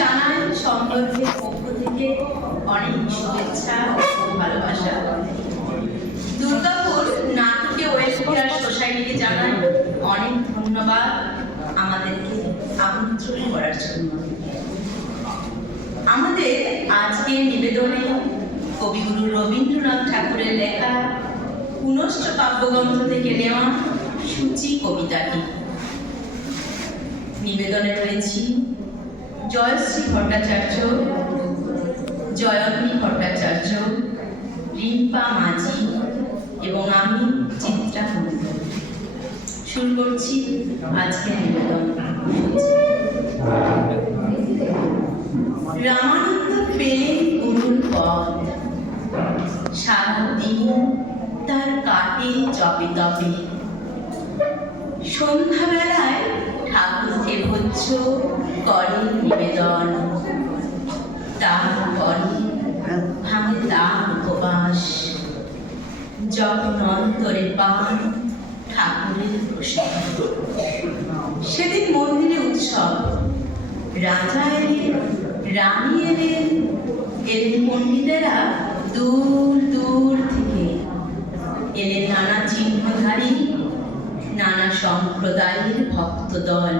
জানাই সম্পর্কের পক্ষ থেকে অনেক শুভেচ্ছা ও ভালোবাসা। দুর্গাপুর নাটকে ওয়েলফেয়ার সোসাইটিকে জানাই অনেক ধন্যবাদ আমাদেরকে আমন্ত্রণ করার জন্য। আমাদের আজকের নিবেদনে কবিগুরু রবীন্দ্রনাথ ঠাকুরের লেখা পুনশ্চ কাব্যগ্রন্থ থেকে নেওয়া সূচি কবিতাটি। নিবেদনে রয়েছি জয়শ্রী ভট্টাচার্য, জয়ন্তী ভট্টাচার্য, রিম্পা মাঝি এবং আমি চিত্রা কুন্ডু। শুরু করছি আজকের নিবেদন। রামানন্দ পেলেন গুরুর পথ, সারাদিন তার কাটে জপে তপে। সন্ধ্যাবেলায় ঠাকুরকে ভোজ্য করে নিবেদন, তারপরে ভাঙে তার উপবাস। যখন অন্তরে পান ঠাকুরের প্রসাদ। সেদিন মন্দিরে উৎসব, রাজা এলেন, রানী এলেন, এলেন পণ্ডিতেরা দূর দূর থেকে, এলেন নানা চিহ্নধারী, নানা সম্প্রদায়ের ভক্তদল।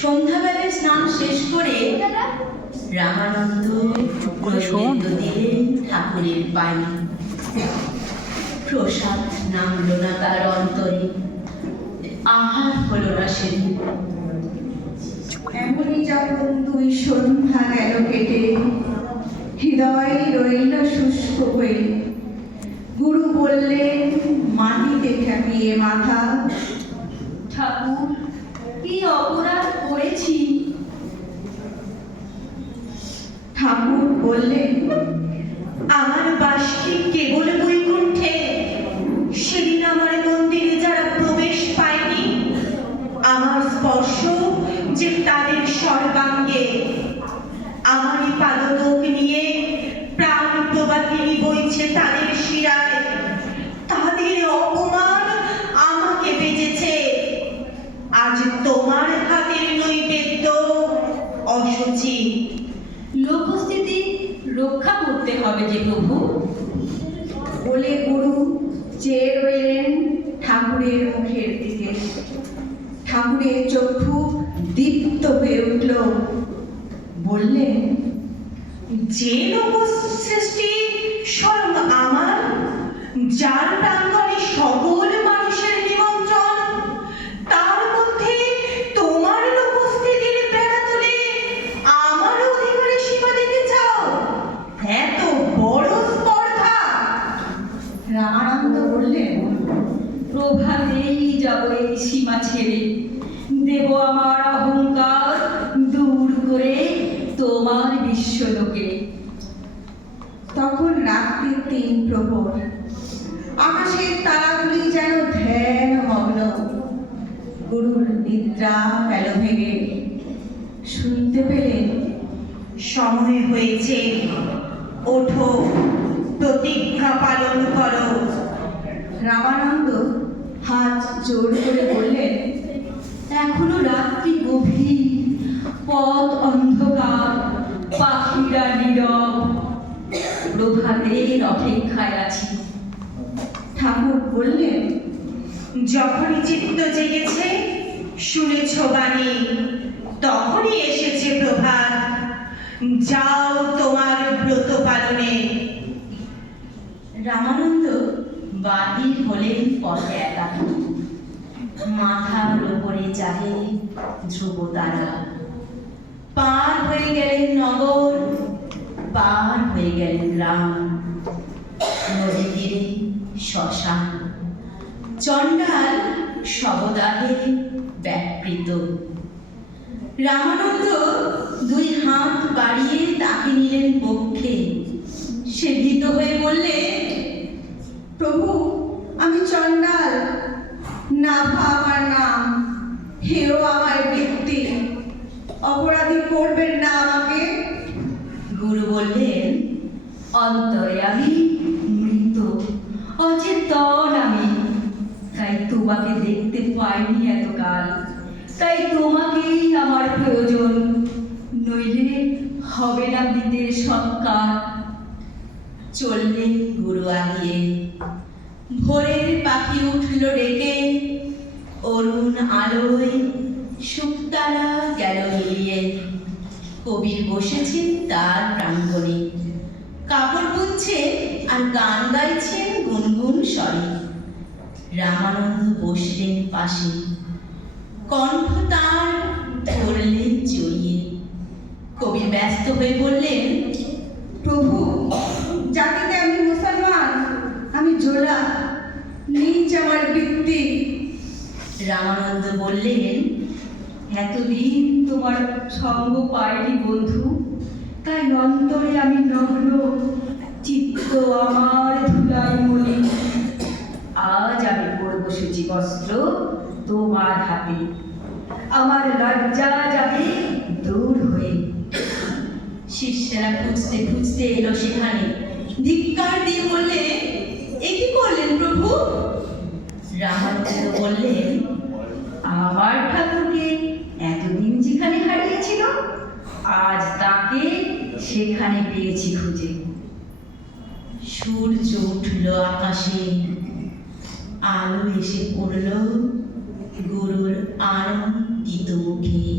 সন্ধ্যাবেলায় স্নান শেষ করে রামানন্দ দিলেন ঠাকুরের পায়ে। প্রসাদ নামল না তার অন্তরে, আহার হলো না সেদিন। এমনই যখন দুই সন্ধ্যা গেল কেটে, হৃদয় রইল শুষ্ক হয়ে। গুরু বললেন মাটিতে ঠেকিয়ে মাথা, ঠাকুর, কি অপরাধ করেছি? ঠাকুর বললেন, আমার বাস কি কেবল বৈকুণ্ঠে? সেদিন আমার মন্দিরে যারা প্রবেশ পায়নি, আমার স্পর্শ যে তাদের সর্বাঙ্গে। আমারই পাদলোক নিয়ে প্রাণ প্রবাহিনী বইছে তাদের শিরায়। তাদের অপমান আমাকে বেজেছে। আজ তোমার হাতের নৈবেদ্য অশুচি। লোকস্থিতি রক্ষা করতে হবে যে প্রভু। বলে গুরু চেয়ে রইলেন ঠাকুরের মুখের দিকে। ঠাকুরের চক্ষু দীপ্ত হয়ে উঠল। বললেন, যে লোকসৃষ্টি স্বয়ং আমার, যার প্রাঙ্গণে সকল মানুষের নিমন্ত্রণ, তার মধ্যে তোমার লোকস্থিতির বেড়া তুলে আমার অধিকারে সীমা দিতে চাও? এত বড় স্পর্ধা! রামানন্দ বললেন, প্রভাতেই যাব এই সীমা ছেড়ে, দেব আমার অহংকার দূর করে তোমার বিশ্বলোকে। তখন রাত্রি ৩ প্রহর। আকাশের তারাগুলি যেন ধ্যান মগ্ন। গুরুর নিদ্রা গেল ভেঙে। শুনতে পেলেন, সময় হয়েছে, ওঠো, প্রতিজ্ঞা পালন করো। রামানন্দ হাত জোর করে বললেন, এখনো রাত্রি গভীর, পথ অন্ধকার, পাখিরা নীরব, প্রভাতের অপেক্ষায় আছি। ঠাকুর বললেন, যখনই চিত্ত জেগেছে, শুনেছ বাণী, তখনই এসেছে প্রভাত। যাও তোমার ব্রত পালনে। রামানন্দ বাহির হলেন পথে একাকী। মাথার উপরে চাহে ধ্রুব তারা। পার হয়ে গেলেন নগর, পার হয়ে গেলেন গ্রাম। নদী তীরে শ্মশান, চণ্ডাল শবদাহে ব্যাপৃত। রামানন্দ 2 হাত বাড়িয়ে তাকে নিলেন বক্ষে। সে ভীত হয়ে বললে, প্রভু, আমি চণ্ডাল, নাভা আমার নাম, হেয় আমার বৃত্তি। অপরাধী করবেন না আমাকে। গুরু বললেন, অন্তরে আমি মৃত, অচেতন আমি, তাই তোমাকে দেখতে পাইনি এতকাল, তাই তোমাকেই আমার প্রয়োজন। হবে না দিতে সৎকার। চললেন গুরু আগিয়ে, ভোরের পাখি উঠল ডেকে, অরুণ আলোয় শুকতারা গেল মিলিয়ে। কবির বসেছেন তার প্রাঙ্গণে, কাপড় বুনছেন আর গান গাইছেন গুনগুন স্বরে। রামানন্দ বসলেন পাশে, কণ্ঠ তার ধরলেন জড়িয়ে। কবির ব্যস্ত হয়ে বললেন, প্রভু, জাতিতে আমি মুসলমান, আমি জোলা, নিজ আমার বৃত্তি। রামানন্দ বললেন, এতদিন তোমার সঙ্গ পাইনি বন্ধু, তাই অন্তরে আমি নগ্ন, চিত্ত আমার ধুলাই মলি। আজ আমি পরব সূচি বস্ত্র তোমার হাতে, আমার লজ্জা যাবে দূর হয়ে। শিষ্যরা খুঁজতে খুঁজতে এলো সেখানে, ধিক্কার দিয়ে বললে, এ কি করলেন প্রভু? রামানন্দ বললেন, আমার ঠাকুরকে এতদিন যেখানে হারিয়েছিল, আজ তাকে সেখানে পেয়েছি খুঁজে। সূর্য উঠল আকাশে, আলো এসে পড়ল গুরুর আনন্দিত মুখে।